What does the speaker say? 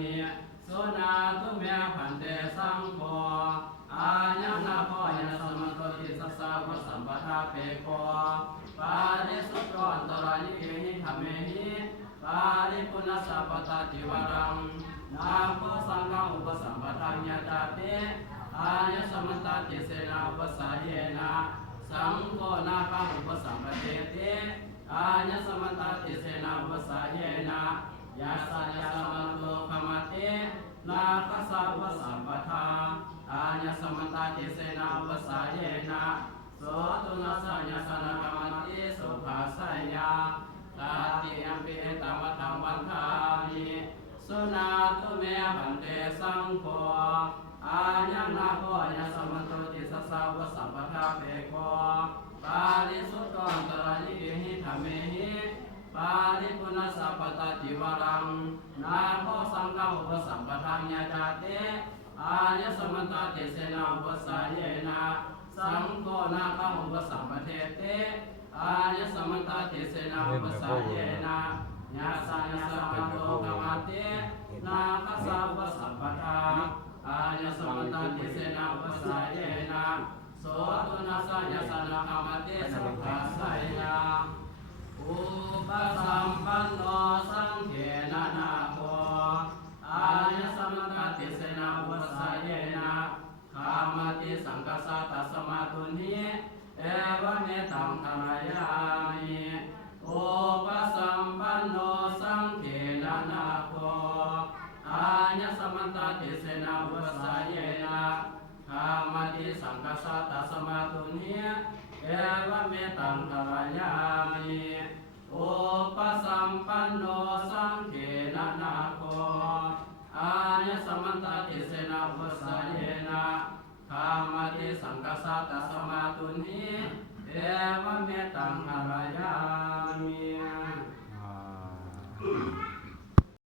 มิสุนาตุเมพันเตสังโฆอายังนาโพยสมโตติสัสสะวะสัมปทาเปโกปาริสุทธอันตรายเกหิธรรมเมหิปาริปุณสสัพพตติวรังนาโพสังฆอุปสัมปทัญญาตาเตอายังสมันตติเสนาอุปสาเยนะสังโฆนาคาอุปสัมปเทเตอายังสมันตติเสนาอุปสาเยนะยาสัญญาสมันโตขมเตนาคสาวะสัมปทาอาญสมันตติเสนาอุปสาเยนะโสตุนัสสัญญาสนกรรมติสุภาสัญญาตาติยัมปิตามะธังวันทามิสุนาตุเมหันเตสังโฆอายังนาโพยสมันโตติสัสสะวะสัมปทาเปโกปาริสุทธอันตรายเกหิธรรมเมหิปาริปุณสสัพพตติวรังนาโพสังฆอุปสัมปทัญญาจาเตอาญสมันตติเสนาอุปสาเยนะสังโฆนาคาอุปสัมปเทเตอาญสมันตติเสนาอุปสาเยนะญาสัญญาสัมโตกรรมเตนาคสาวะสัมปทาอาญสมันตติเสนาอุปสาเยนะโสตุนัสสัญญาสนกรรมเตสุขัสสัยยาอุปสัมปันโนสังเขนะนาโคอาญสมันตติเสนาอุปสาเยนะขามติสังกัสสะตัสสมาตุนิเอวเมตังธรรมยามิอุปสัมปันโนสังเขนะนาโคอาญสมันตติเสนาอุปสาเยนะขามติสังกัสสะตัสสมาตุนิเอวเมตังธรรมยามิอุปสัมปันโนสังเขนะนาโคอาญสมันตติเสนาอุปสาเยนะขามติสังกัสสะตัสสมาตุนิเอวเมตังธรรมยา